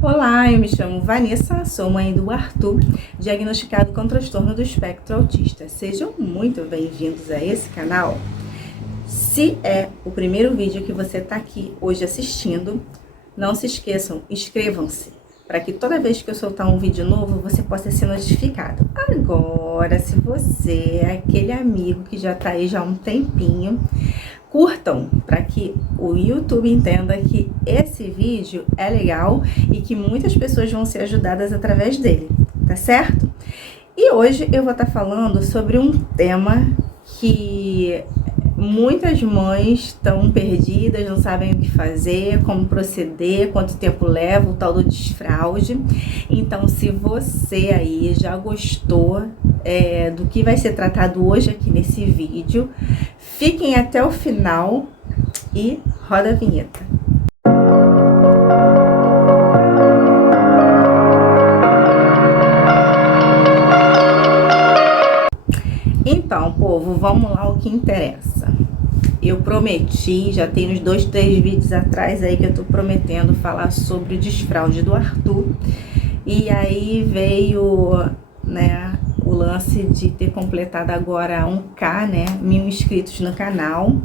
Olá, eu me chamo Vanessa, sou mãe do Arthur, diagnosticado com transtorno do espectro autista. Sejam muito bem-vindos a esse canal. Se é o primeiro vídeo que você está aqui hoje assistindo, não se esqueçam, inscrevam-se, para que toda vez que eu soltar um vídeo novo, você possa ser notificado. Agora, se você é aquele amigo que já está aí já há um tempinho, curtam, para que o YouTube entenda que esse vídeo é legal e que muitas pessoas vão ser ajudadas através dele, tá certo? E hoje eu vou estar falando sobre um tema que muitas mães estão perdidas, não sabem o que fazer, como proceder, quanto tempo leva o tal do desfraude. Então, se você aí já gostou do que vai ser tratado hoje aqui nesse vídeo, fiquem até o final e roda a vinheta. Então, povo, vamos lá o que interessa. Eu prometi, já tem uns 2, 3 vídeos atrás aí que eu tô prometendo falar sobre o desfraude do Arthur. E aí veio, né, o lance de ter completado agora 1K, né, 1000 inscritos no canal.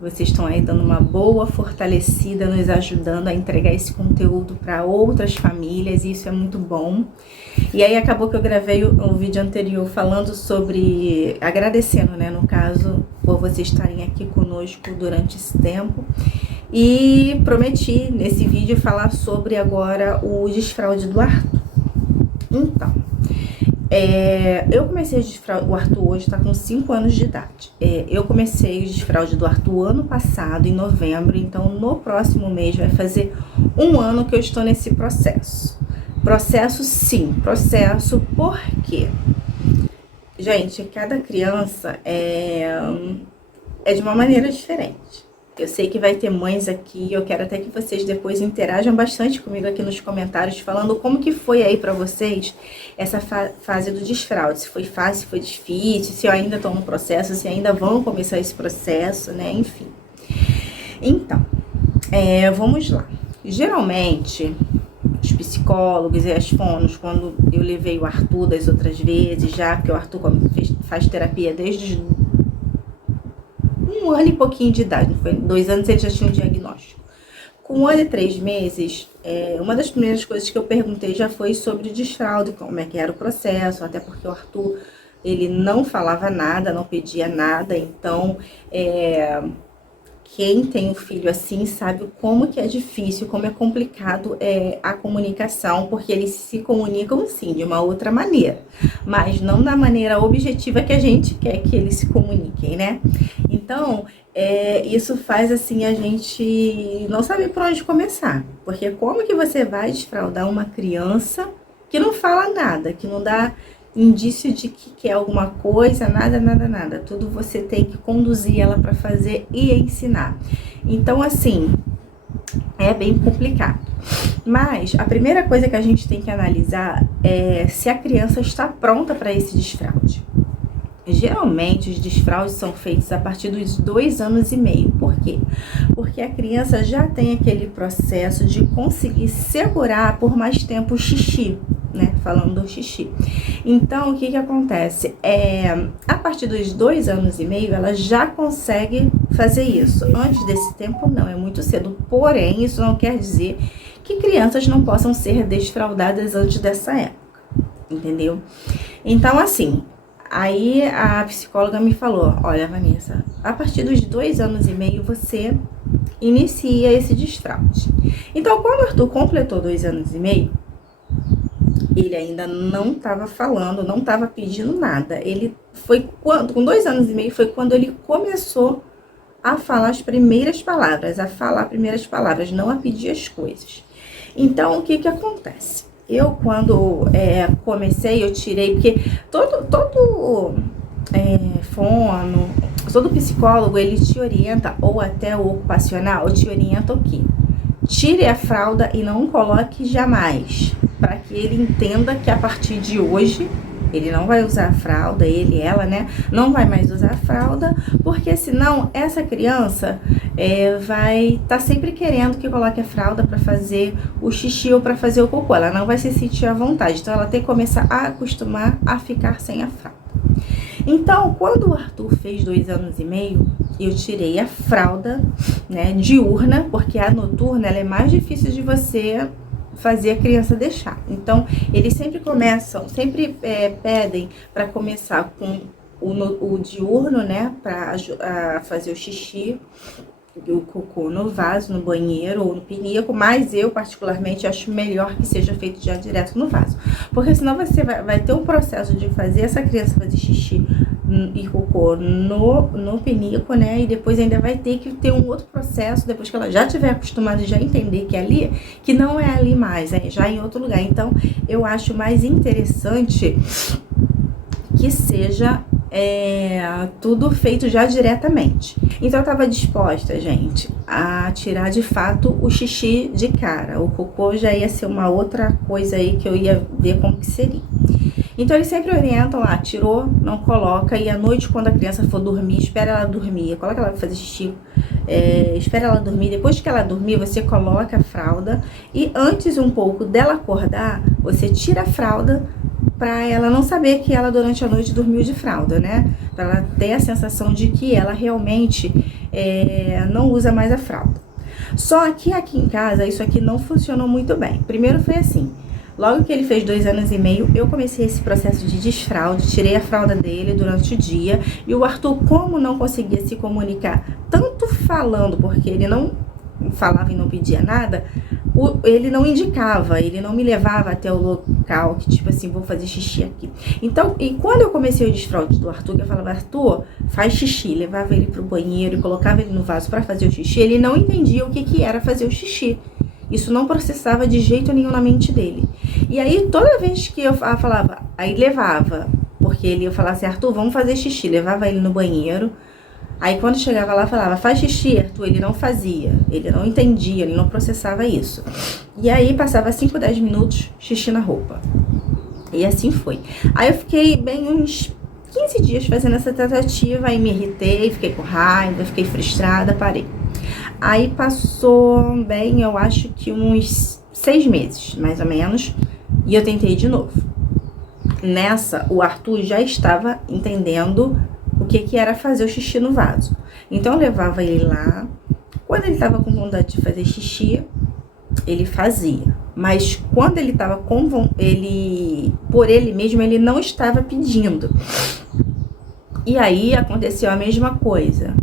Vocês estão aí dando uma boa fortalecida, nos ajudando a entregar esse conteúdo para outras famílias, e isso é muito bom. E aí acabou que eu gravei o vídeo anterior falando sobre, agradecendo, né, no caso, por vocês estarem aqui conosco durante esse tempo. E prometi nesse vídeo falar sobre agora o desfraude do Arthur. Então, eu comecei o Arthur hoje está com 5 anos de idade. Eu comecei o desfraude do Arthur ano passado, em novembro, então no próximo mês vai fazer 1 ano que eu estou nesse processo. Processo, sim, processo, por quê? Gente, cada criança é de uma maneira diferente. Eu sei que vai ter mães aqui, eu quero até que vocês depois interajam bastante comigo aqui nos comentários, falando como que foi aí pra vocês essa fase do desfraude. Se foi fácil, se foi difícil, se ainda estão no processo, se ainda vão começar esse processo, né, enfim. Então, vamos lá. Geralmente, os psicólogos e as fonos, quando eu levei o Arthur das outras vezes, já que o Arthur faz terapia desde 1 ano e pouquinho de idade, não foi? 2 anos ele já tinha um diagnóstico. Com 1 ano e 3 meses, uma das primeiras coisas que eu perguntei já foi sobre o desfraude, como é que era o processo, até porque o Arthur, ele não falava nada, não pedia nada, então, quem tem um filho assim sabe como que é difícil, como é complicado a comunicação, porque eles se comunicam sim, de uma outra maneira, mas não da maneira objetiva que a gente quer que eles se comuniquem, né? Então, isso faz assim a gente não saber por onde começar, porque como que você vai desfraudar uma criança que não fala nada, que não dá indício de que quer alguma coisa, nada, tudo você tem que conduzir ela para fazer e ensinar. Então, assim, é bem complicado. Mas a primeira coisa que a gente tem que analisar é se a criança está pronta para esse desfraude. Geralmente os desfraudes são feitos a partir dos 2 anos e meio. Por quê? Porque a criança já tem aquele processo de conseguir segurar por mais tempo o xixi, né? Falando do xixi. Então, o que que acontece? A partir dos 2 anos e meio, ela já consegue fazer isso. Antes desse tempo, não, é muito cedo. Porém, isso não quer dizer que crianças não possam ser desfraudadas antes dessa época, entendeu? Então, assim, aí a psicóloga me falou, olha, Vanessa, a partir dos 2 anos e meio você inicia esse desfraude. Então, quando o Arthur completou 2 anos e meio, ele ainda não estava falando, não estava pedindo nada. Ele foi com 2 anos e meio, foi quando ele começou a falar as primeiras palavras, não a pedir as coisas. Então, o que que acontece? Eu, quando comecei, eu tirei, porque todo fono, todo psicólogo, ele te orienta, ou até o ocupacional, te orienta o quê? Tire a fralda e não coloque jamais, para que ele entenda que a partir de hoje Ele não vai usar a fralda, ela, né? Não vai mais usar a fralda, porque senão essa criança vai estar sempre querendo que coloque a fralda para fazer o xixi ou para fazer o cocô. Ela não vai se sentir à vontade. Então, ela tem que começar a acostumar a ficar sem a fralda. Então, quando o Arthur fez 2 anos e meio, eu tirei a fralda, né, diurna, porque a noturna ela é mais difícil de você fazer a criança deixar. Então, eles sempre pedem para começar com o diurno, né, para fazer o xixi, o cocô no vaso, no banheiro ou no pinico, mas eu particularmente acho melhor que seja feito já direto no vaso, porque senão você vai ter um processo de fazer essa criança fazer xixi e cocô no pinico, né, e depois ainda vai ter que ter um outro processo, depois que ela já estiver acostumada e já entender que é ali, que não é ali mais, é já em outro lugar. Então, eu acho mais interessante que seja tudo feito já diretamente. Então eu tava disposta, gente, a tirar de fato o xixi de cara. O cocô já ia ser uma outra coisa aí que eu ia ver como que seria. Então eles sempre orientam lá, tirou, não coloca, e à noite quando a criança for dormir, espera ela dormir, coloca ela pra fazer xixi, espera ela dormir, depois que ela dormir você coloca a fralda, e antes um pouco dela acordar, você tira a fralda, para ela não saber que ela durante a noite dormiu de fralda, né? Para ela ter a sensação de que ela realmente não usa mais a fralda. Só que aqui em casa isso aqui não funcionou muito bem. Primeiro foi assim, logo que ele fez 2 anos e meio, eu comecei esse processo de desfraude, tirei a fralda dele durante o dia, e o Arthur, como não conseguia se comunicar, tanto falando, porque ele não falava e não pedia nada, ele não indicava, ele não me levava até o local que tipo assim, vou fazer xixi aqui. Então, e quando eu comecei o desfraude do Arthur, que eu falava, Arthur, faz xixi, levava ele pro banheiro e colocava ele no vaso para fazer o xixi, ele não entendia o que era fazer o xixi. Isso não processava de jeito nenhum na mente dele. E aí, toda vez que eu falava, aí levava, porque ele ia falar assim, Arthur, vamos fazer xixi, levava ele no banheiro. Aí quando chegava lá, falava, faz xixi, Arthur, ele não fazia, ele não entendia, ele não processava isso. E aí passava 5, 10 minutos, xixi na roupa. E assim foi. Aí eu fiquei bem uns 15 dias fazendo essa tentativa, aí me irritei, fiquei com raiva, fiquei frustrada, parei. Aí passou bem, eu acho que uns 6 meses, mais ou menos, e eu tentei de novo. Nessa, o Arthur já estava entendendo o que era fazer o xixi no vaso. Então eu levava ele lá, quando ele estava com vontade de fazer xixi, ele fazia. Mas quando ele estava por ele mesmo, ele não estava pedindo. E aí aconteceu a mesma coisa.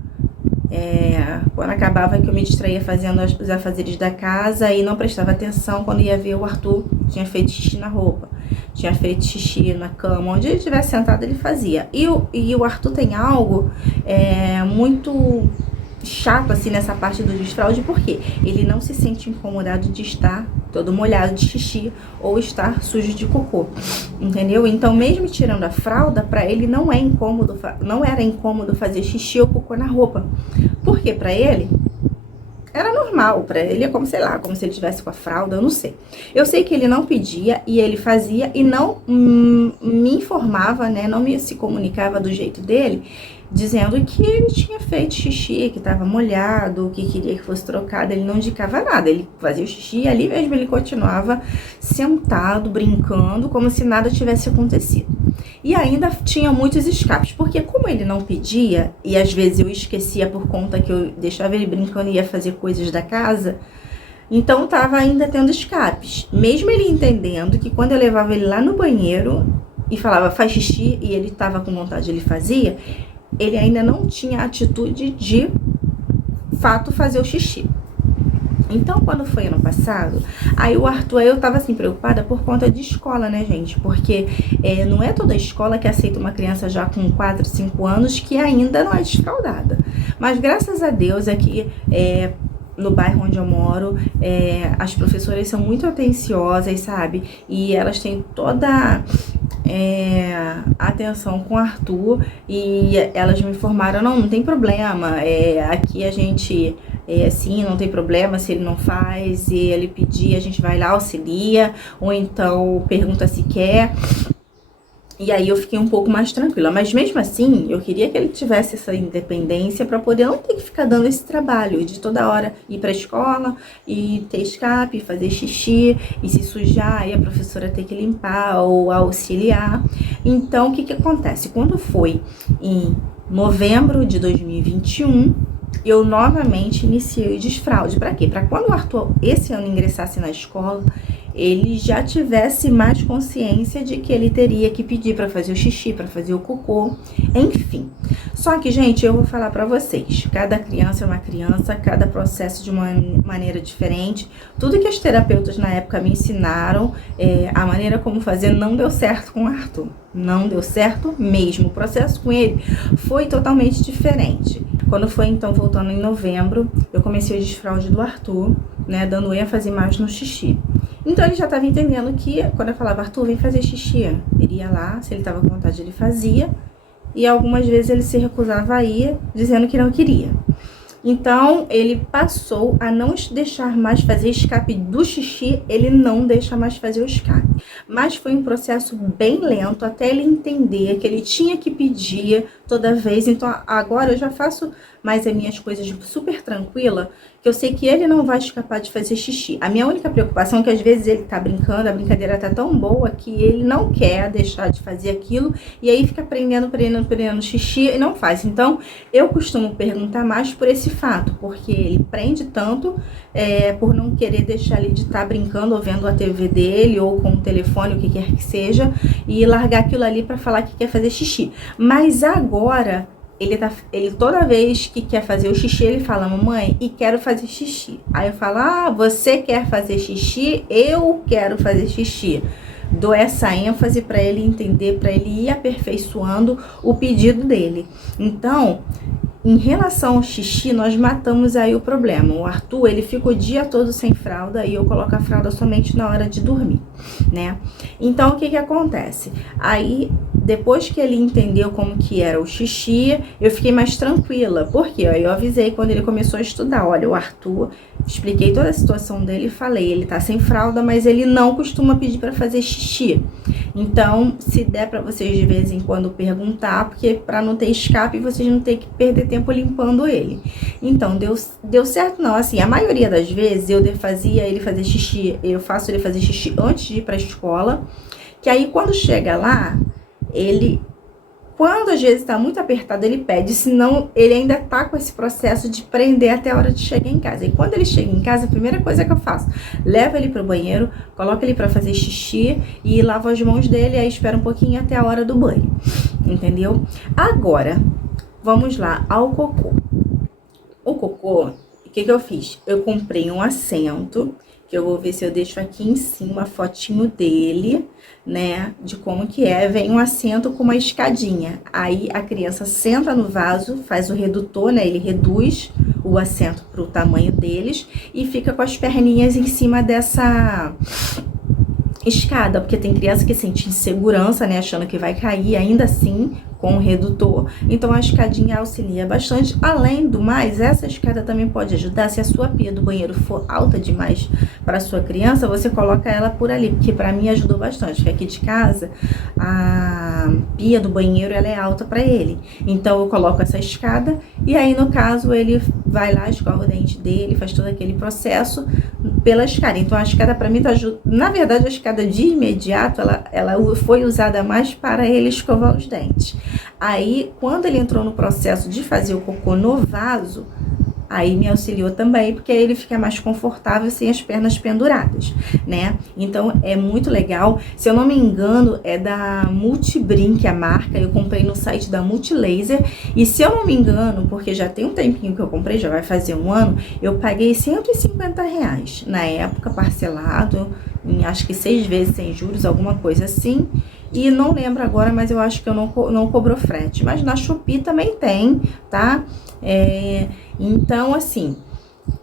Quando acabava que eu me distraía fazendo os afazeres da casa e não prestava atenção, quando ia ver, o Arthur tinha feito xixi na roupa, tinha feito xixi na cama, onde ele estivesse sentado ele fazia. E o Arthur tem algo muito chato assim nessa parte do desfraude, porque ele não se sente incomodado de estar todo molhado de xixi ou estar sujo de cocô, entendeu? Então, mesmo tirando a fralda, para ele não era incômodo fazer xixi ou cocô na roupa, porque para ele era normal, para ele é como, sei lá, como se ele tivesse com a fralda, eu não sei. Eu sei que ele não pedia e ele fazia e não me informava, né, não se comunicava do jeito dele, dizendo que ele tinha feito xixi, que estava molhado, que queria que fosse trocado. Ele não indicava nada, ele fazia o xixi e ali mesmo ele continuava sentado, brincando, como se nada tivesse acontecido. E ainda tinha muitos escapes, porque como ele não pedia, e às vezes eu esquecia por conta que eu deixava ele brincando e ia fazer coisas da casa, então tava ainda tendo escapes. Mesmo ele entendendo que quando eu levava ele lá no banheiro e falava faz xixi, e ele tava com vontade, ele fazia, ele ainda não tinha atitude de fato fazer o xixi. Então, quando foi ano passado, aí o Arthur, eu tava assim, preocupada por conta de escola, né, gente? Porque não é toda escola que aceita uma criança já com 4, 5 anos que ainda não é desfraldada. Mas graças a Deus aqui, no bairro onde eu moro, as professoras são muito atenciosas, sabe? E elas têm toda atenção com o Arthur, e elas me informaram, não tem problema, aqui a gente assim, não tem problema se ele não faz, se ele pedir, a gente vai lá, auxilia, ou então pergunta se quer. E aí eu fiquei um pouco mais tranquila. Mas mesmo assim, eu queria que ele tivesse essa independência para poder não ter que ficar dando esse trabalho de toda hora ir para a escola e ter escape, fazer xixi e se sujar e a professora ter que limpar ou auxiliar. Então, o que que acontece? Quando foi em novembro de 2021, eu novamente iniciei o desfraude. Para quê? Para quando o Arthur esse ano ingressasse na escola, ele já tivesse mais consciência de que ele teria que pedir para fazer o xixi, para fazer o cocô, enfim. Só que, gente, eu vou falar para vocês, cada criança é uma criança, cada processo de uma maneira diferente. Tudo que as terapeutas na época me ensinaram, a maneira como fazer não deu certo com o Arthur. Não deu certo mesmo. O processo com ele foi totalmente diferente. Quando foi, então, voltando em novembro, eu comecei o desfraude do Arthur, né, dando ênfase mais no xixi. Então, ele já estava entendendo que, quando eu falava, Arthur, vem fazer xixi, ele ia lá, se ele estava com vontade, ele fazia, e algumas vezes ele se recusava a ir, dizendo que não queria. Então, ele passou a não deixar mais fazer escape do xixi, ele não deixa mais fazer o escape. Mas foi um processo bem lento, até ele entender que ele tinha que pedir toda vez. Então, agora eu já faço mais as minhas coisas super tranquila, que eu sei que ele não vai escapar de fazer xixi. A minha única preocupação é que às vezes ele tá brincando, a brincadeira tá tão boa que ele não quer deixar de fazer aquilo, e aí fica prendendo xixi e não faz. Então, eu costumo perguntar mais por esse fato, porque ele prende tanto por não querer deixar ele de estar brincando ou vendo a TV dele, ou com o telefone, o que quer que seja, e largar aquilo ali para falar que quer fazer xixi. Mas agora, ele toda vez que quer fazer o xixi, ele fala, mamãe, e quero fazer xixi. Aí eu falo, você quer fazer xixi? Eu quero fazer xixi. Dou essa ênfase para ele entender, para ele ir aperfeiçoando o pedido dele. Então, em relação ao xixi, nós matamos aí o problema. O Arthur, ele fica o dia todo sem fralda e eu coloco a fralda somente na hora de dormir, né? Então, o que que acontece? Aí, depois que ele entendeu como que era o xixi, eu fiquei mais tranquila. Por quê? Aí eu avisei quando ele começou a estudar. Olha, o Arthur, expliquei toda a situação dele e falei, ele tá sem fralda, mas ele não costuma pedir para fazer xixi. Então, se der para vocês de vez em quando perguntar, porque para não ter escape, vocês não ter que perder tempo limpando ele. Então, deu certo não. Assim, a maioria das vezes eu fazia ele fazer xixi, eu faço ele fazer xixi antes de ir para a escola, que aí quando chega lá, quando às vezes está muito apertado, ele pede, senão ele ainda tá com esse processo de prender até a hora de chegar em casa. E quando ele chega em casa, a primeira coisa que eu faço, levo ele pro banheiro, coloco ele para fazer xixi e lavo as mãos dele, aí espero um pouquinho até a hora do banho, entendeu? Agora, vamos lá ao cocô. O cocô, o que eu fiz? Eu comprei um assento, que eu vou ver se eu deixo aqui em cima a fotinho dele, né, de como que é. Vem um assento com uma escadinha, aí a criança senta no vaso, faz o redutor, né, ele reduz o assento pro tamanho deles e fica com as perninhas em cima dessa escada, porque tem criança que sente insegurança, né, achando que vai cair, ainda assim, com o redutor. Então, a escadinha auxilia bastante. Além do mais, essa escada também pode ajudar, se a sua pia do banheiro for alta demais para sua criança, você coloca ela por ali, porque para mim ajudou bastante, porque aqui de casa, a pia do banheiro, ela é alta para ele. Então, eu coloco essa escada, e aí, no caso, ele vai lá, escova o dente dele, faz todo aquele processo pela escada. Então, a escada para mim tá ajudando. Na verdade, a escada de imediato, ela foi usada mais para ele escovar os dentes. Aí, quando ele entrou no processo de fazer o cocô no vaso, aí me auxiliou também, porque aí ele fica mais confortável sem as pernas penduradas, né? Então, é muito legal. Se eu não me engano, é da Multibrinque a marca. Eu comprei no site da Multilaser. E se eu não me engano, porque já tem um tempinho que eu comprei, já vai fazer um ano, eu paguei R$150 na época, parcelado, em acho que 6 vezes sem juros, alguma coisa assim. E não lembro agora, mas eu acho que eu não cobrou frete. Mas na Shopee também tem, tá? Então, assim,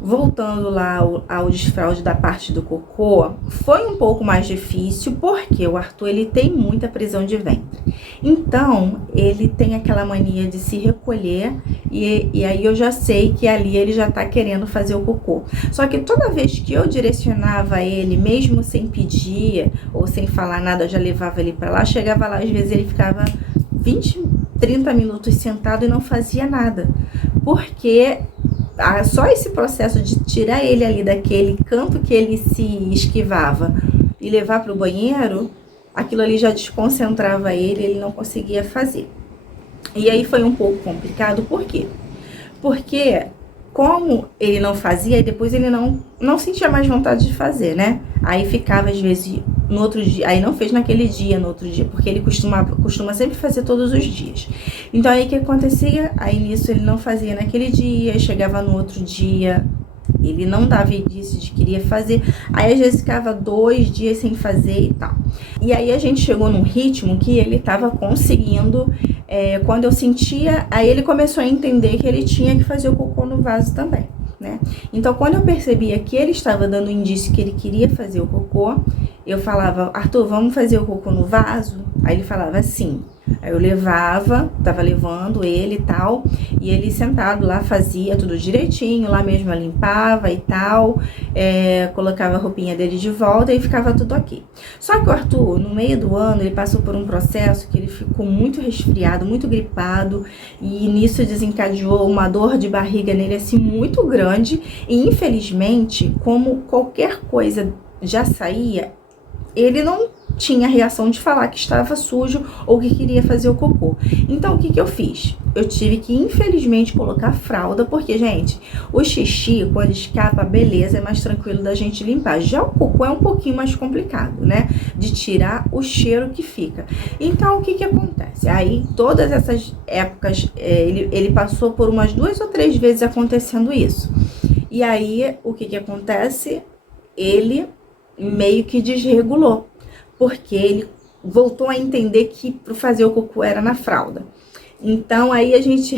Voltando lá ao desfraude da parte do cocô, foi um pouco mais difícil porque o Arthur ele tem muita prisão de ventre. Então, ele tem aquela mania de se recolher e aí eu já sei que ali ele já tá querendo fazer o cocô. Só que toda vez que eu direcionava ele, mesmo sem pedir ou sem falar nada, eu já levava ele para lá, chegava lá, às vezes ele ficava 20, 30 minutos sentado e não fazia nada. Porque só esse processo de tirar ele ali daquele canto que ele se esquivava e levar para o banheiro, aquilo ali já desconcentrava ele não conseguia fazer. E aí foi um pouco complicado, por quê? Porque como ele não fazia, e depois ele não sentia mais vontade de fazer, né? Aí ficava, às vezes, no outro dia, aí não fez naquele dia, no outro dia, porque ele costuma sempre fazer todos os dias. Então aí o que acontecia? Aí nisso ele não fazia naquele dia, chegava no outro dia, ele não dava indício de que queria fazer, aí às vezes ficava 2 dias sem fazer e tal. E aí a gente chegou num ritmo que ele tava conseguindo, quando eu sentia, aí ele começou a entender que ele tinha que fazer o cocô no vaso também, né? Então quando eu percebia que ele estava dando indício que ele queria fazer o cocô, eu falava, Arthur, vamos fazer o cocô no vaso? Aí ele falava sim. Aí eu tava levando ele e tal, e ele sentado lá fazia tudo direitinho, lá mesmo eu limpava e tal, colocava a roupinha dele de volta e ficava tudo ok. Só que o Arthur, no meio do ano, ele passou por um processo que ele ficou muito resfriado, muito gripado, e nisso desencadeou uma dor de barriga nele assim muito grande, e infelizmente, como qualquer coisa já saía, ele não tinha a reação de falar que estava sujo ou que queria fazer o cocô. Então, o que eu fiz? Eu tive que, infelizmente, colocar fralda, porque, gente, o xixi, quando escapa, beleza, é mais tranquilo da gente limpar. Já o cocô é um pouquinho mais complicado, né? De tirar o cheiro que fica. Então, o que acontece? Aí, todas essas épocas, ele passou por umas 2 ou 3 vezes acontecendo isso. E aí, o que acontece? Ele meio que desregulou, porque ele voltou a entender que para fazer o cocô era na fralda. Então aí a gente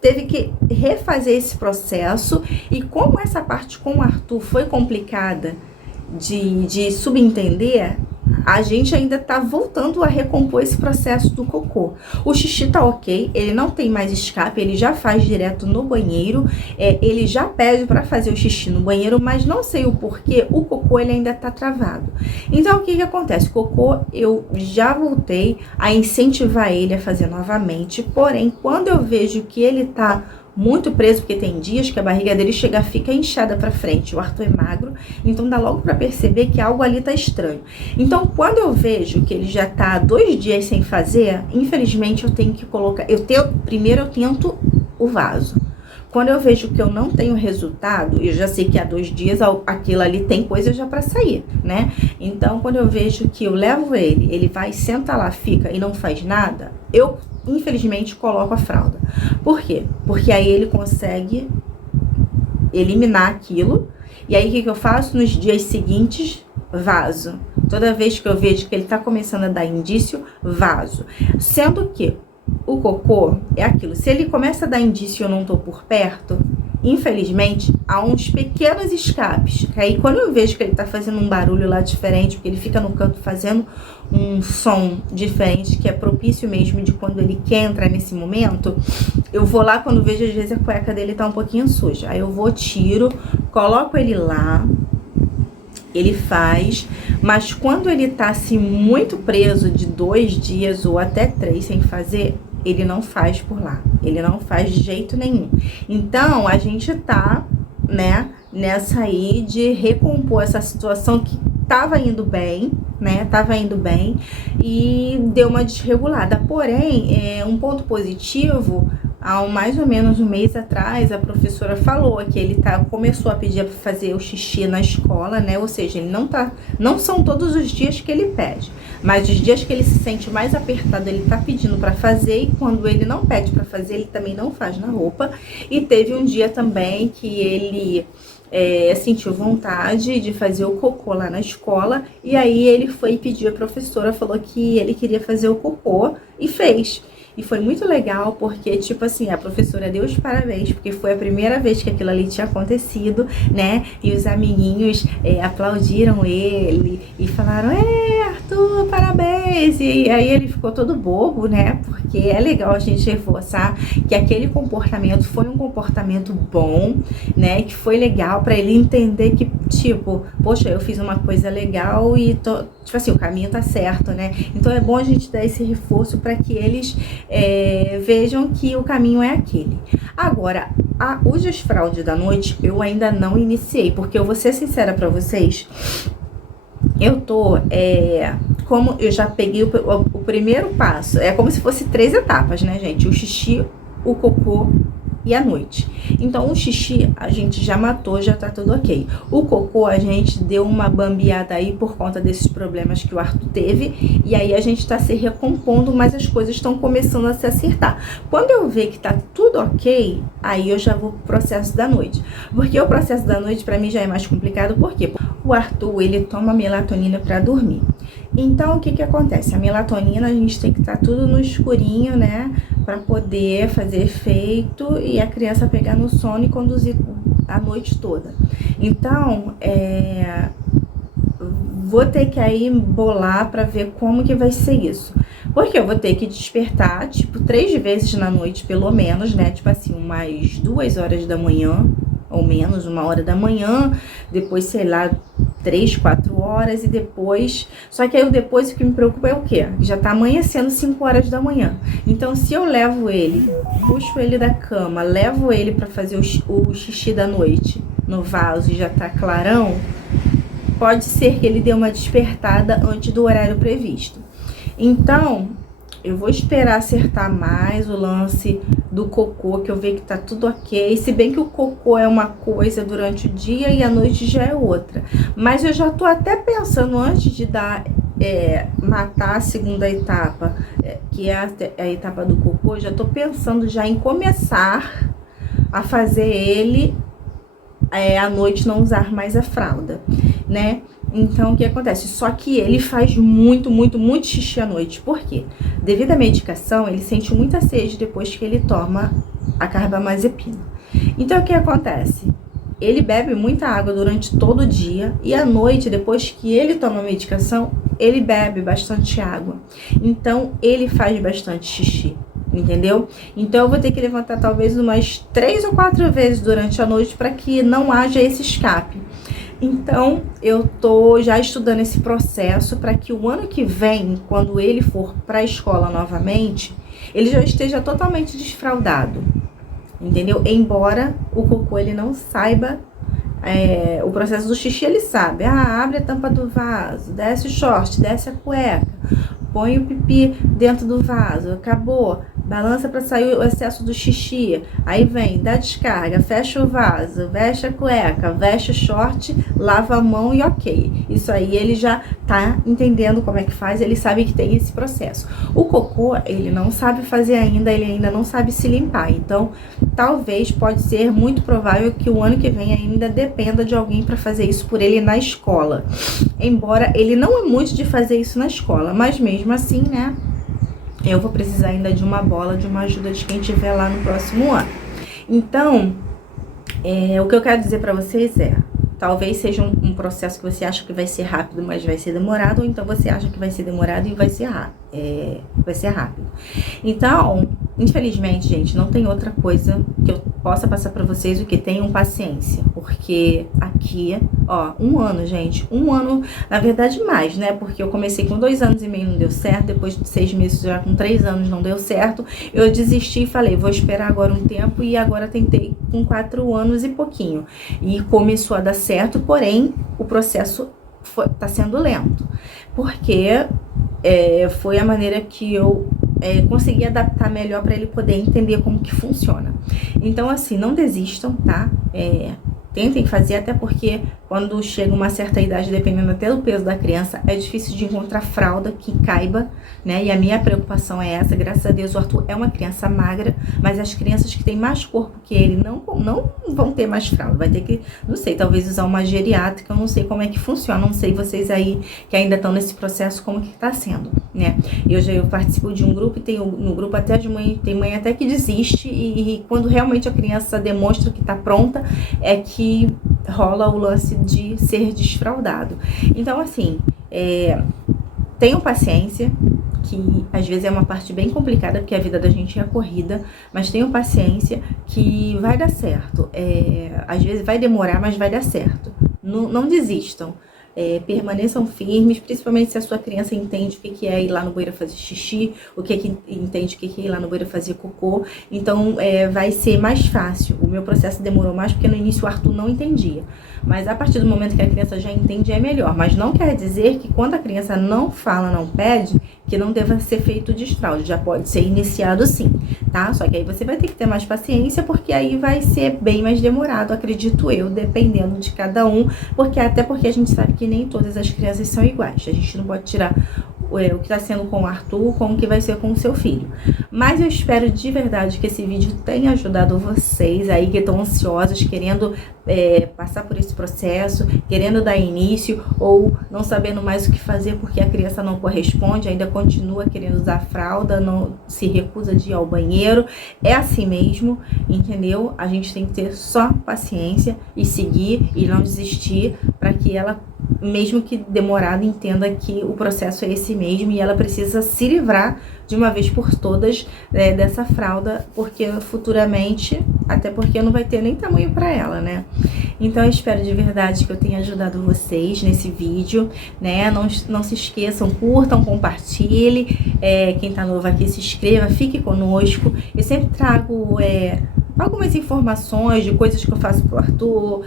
teve que refazer esse processo, e como essa parte com o Arthur foi complicada de subentender, a gente ainda tá voltando a recompor esse processo do cocô. O xixi tá ok, ele não tem mais escape, ele já faz direto no banheiro, ele já pede para fazer o xixi no banheiro, mas não sei o porquê, o cocô ele ainda tá travado. Então o que acontece? O cocô eu já voltei a incentivar ele a fazer novamente, porém quando eu vejo que ele tá muito preso, porque tem dias que a barriga dele fica inchada pra frente. O Arthur é magro, então dá logo pra perceber que algo ali tá estranho. Então, quando eu vejo que ele já tá 2 dias sem fazer, infelizmente eu tenho que colocar... Primeiro eu tento o vaso. Quando eu vejo que eu não tenho resultado, eu já sei que há 2 dias aquilo ali tem coisa já pra sair, né? Então, quando eu vejo que eu levo ele vai, senta lá, fica e não faz nada, eu infelizmente coloco a fralda. Por quê? Porque aí ele consegue eliminar aquilo, e aí o que eu faço? Nos dias seguintes, vaso. Toda vez que eu vejo que ele tá começando a dar indício, vaso. Sendo que o cocô é aquilo, se ele começa a dar indício e eu não tô por perto, infelizmente, há uns pequenos escapes. Aí quando eu vejo que ele tá fazendo um barulho lá diferente, porque ele fica no canto fazendo um som diferente, que é propício mesmo de quando ele quer entrar nesse momento, eu vou lá, quando vejo, às vezes a cueca dele tá um pouquinho suja. Aí eu vou, tiro, coloco ele lá, ele faz, mas quando ele tá assim muito preso de 2 dias ou até 3 sem fazer, ele não faz por lá, ele não faz de jeito nenhum. Então a gente tá, né, nessa aí de recompor essa situação que tava indo bem, né, tava indo bem e deu uma desregulada. Porém, um ponto positivo, há mais ou menos 1 mês atrás, a professora falou que ele começou a pedir para fazer o xixi na escola, né? Ou seja, ele não são todos os dias que ele pede, mas os dias que ele se sente mais apertado, ele tá pedindo para fazer, e quando ele não pede para fazer, ele também não faz na roupa. E teve um dia também que ele sentiu vontade de fazer o cocô lá na escola, e aí ele foi pedir, a professora falou que ele queria fazer o cocô e fez. E foi muito legal porque, tipo assim, a professora deu os parabéns, porque foi a primeira vez que aquilo ali tinha acontecido, né? E os amiguinhos aplaudiram ele e falaram, Arthur, parabéns! E aí ele ficou todo bobo, né? Porque é legal a gente reforçar que aquele comportamento foi um comportamento bom, né? Que foi legal para ele entender que, tipo, poxa, eu fiz uma coisa legal e tipo assim, o caminho tá certo, né? Então é bom a gente dar esse reforço para que eles vejam que o caminho é aquele. Agora, o desfraude da noite eu ainda não iniciei, porque eu vou ser sincera para vocês, eu tô, como eu já peguei o primeiro passo, é como se fosse 3 etapas, né, gente? O xixi, o cocô e a noite. Então, o xixi a gente já matou, já tá tudo ok. O cocô a gente deu uma bambeada aí por conta desses problemas que o Arthur teve, e aí a gente tá se recompondo, mas as coisas estão começando a se acertar. Quando eu ver que tá tudo ok, aí eu já vou pro processo da noite. Porque o processo da noite pra mim já é mais complicado, por quê? O Arthur, ele toma melatonina pra dormir. Então, o que que acontece? A melatonina, a gente tem que estar tudo no escurinho, né? Para poder fazer efeito e a criança pegar no sono e conduzir a noite toda. Então, vou ter que aí bolar para ver como que vai ser isso. Porque eu vou ter que despertar, tipo, 3 vezes na noite, pelo menos, né? Tipo assim, umas 2 horas da manhã, ou menos, 1 hora da manhã, depois, sei lá, 3, 4 horas e depois... Só que aí depois o que me preocupa é o quê? Já tá amanhecendo 5 horas da manhã. Então, se eu levo ele, puxo ele da cama, levo ele pra fazer o xixi da noite no vaso e já tá clarão, pode ser que ele dê uma despertada antes do horário previsto. Então, eu vou esperar acertar mais o lance do cocô, que eu ver que tá tudo ok. Se bem que o cocô é uma coisa durante o dia e a noite já é outra. Mas eu já tô até pensando, antes de matar a segunda etapa, que é a etapa do cocô, já tô pensando já em começar a fazer ele à noite não usar mais a fralda, né? Então, o que acontece? Só que ele faz muito xixi à noite. Por quê? Devido à medicação, ele sente muita sede depois que ele toma a carbamazepina. Então, o que acontece? Ele bebe muita água durante todo o dia e à noite, depois que ele toma a medicação, ele bebe bastante água. Então, ele faz bastante xixi. Entendeu? Então eu vou ter que levantar talvez umas 3 ou 4 vezes durante a noite para que não haja esse escape. Então eu tô já estudando esse processo para que o ano que vem, quando ele for para a escola novamente, ele já esteja totalmente desfraldado. Entendeu? Embora o cocô ele não saiba o processo do xixi, ele sabe. Abre a tampa do vaso, desce o short, desce a cueca, põe o pipi dentro do vaso, acabou. Balança para sair o excesso do xixi. Aí vem, dá descarga, fecha o vaso, veste a cueca, veste o short, lava a mão e ok. Isso aí ele já tá entendendo como é que faz, ele sabe que tem esse processo. O cocô, ele não sabe fazer ainda, ele ainda não sabe se limpar. Então, talvez, pode ser muito provável que o ano que vem ainda dependa de alguém para fazer isso por ele na escola. Embora ele não é muito de fazer isso na escola, mas mesmo assim, né? Eu vou precisar ainda de uma bola, de uma ajuda de quem tiver lá no próximo ano. Então, o que eu quero dizer para vocês talvez seja um processo que você acha que vai ser rápido, mas vai ser demorado, ou então você acha que vai ser demorado e vai ser rápido. Então, infelizmente, gente, não tem outra coisa que eu possa passar pra vocês do que tenham paciência, porque aqui, ó, 1 ano, gente, 1 ano, na verdade mais, né, porque eu comecei com 2 anos e meio, não deu certo, depois de 6 meses, já com 3 anos não deu certo, eu desisti e falei, vou esperar agora um tempo, e agora tentei com 4 anos e pouquinho, e começou a dar certo, porém, o processo tá sendo lento, porque foi a maneira que eu consegui adaptar melhor para ele poder entender como que funciona. Então, assim, não desistam, tá? Tentem fazer, até porque quando chega uma certa idade, dependendo até do peso da criança, é difícil de encontrar fralda que caiba, né? E a minha preocupação é essa. Graças a Deus, o Arthur é uma criança magra, mas as crianças que têm mais corpo que ele não vão ter mais fralda. Vai ter que, não sei, talvez usar uma geriátrica, eu não sei como é que funciona, não sei vocês aí que ainda estão nesse processo, como que tá sendo, né? Eu participo de um grupo e tem no grupo até de mãe, tem mãe até que desiste e quando realmente a criança demonstra que tá pronta, é que rola o lance de ser desfraldado. Então, assim, tenham paciência, que às vezes é uma parte bem complicada, porque a vida da gente é corrida, mas tenham paciência que vai dar certo. Às vezes vai demorar, mas vai dar certo. Não desistam. Permaneçam firmes, principalmente se a sua criança entende o que é ir lá no banheiro fazer xixi, o que entende o que é ir lá no banheiro fazer cocô. Então, vai ser mais fácil. O meu processo demorou mais porque no início o Arthur não entendia. Mas a partir do momento que a criança já entende, é melhor. Mas não quer dizer que quando a criança não fala, não pede, que não deva ser feito o desfraude. Já pode ser iniciado sim, tá? Só que aí você vai ter que ter mais paciência, porque aí vai ser bem mais demorado, acredito eu, dependendo de cada um. Até porque a gente sabe que nem todas as crianças são iguais. A gente não pode tirar o que está sendo com o Arthur com o que vai ser com o seu filho. Mas eu espero de verdade que esse vídeo tenha ajudado vocês aí que estão ansiosos, querendo passar por esse processo, querendo dar início ou não sabendo mais o que fazer porque a criança não corresponde, ainda continua querendo usar fralda, não se recusa de ir ao banheiro. É assim mesmo, entendeu? A gente tem que ter só paciência e seguir e não desistir, para que ela, mesmo que demorado, entenda que o processo é esse mesmo e ela precisa se livrar de uma vez por todas dessa fralda, porque futuramente, até porque não vai ter nem tamanho para ela, né? Então eu espero de verdade que eu tenha ajudado vocês nesse vídeo, né? Não se esqueçam, curtam, compartilhem, quem tá novo aqui se inscreva, fique conosco. Eu sempre trago algumas informações de coisas que eu faço pro Arthur,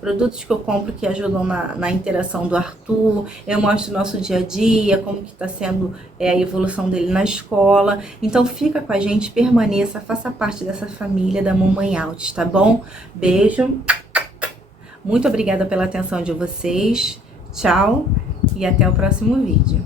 produtos que eu compro que ajudam na interação do Arthur. Eu mostro o nosso dia a dia, como que tá sendo a evolução dele na escola. Então fica com a gente, permaneça, faça parte dessa família da Mamãe Altis, tá bom? Beijo, muito obrigada pela atenção de vocês, tchau e até o próximo vídeo.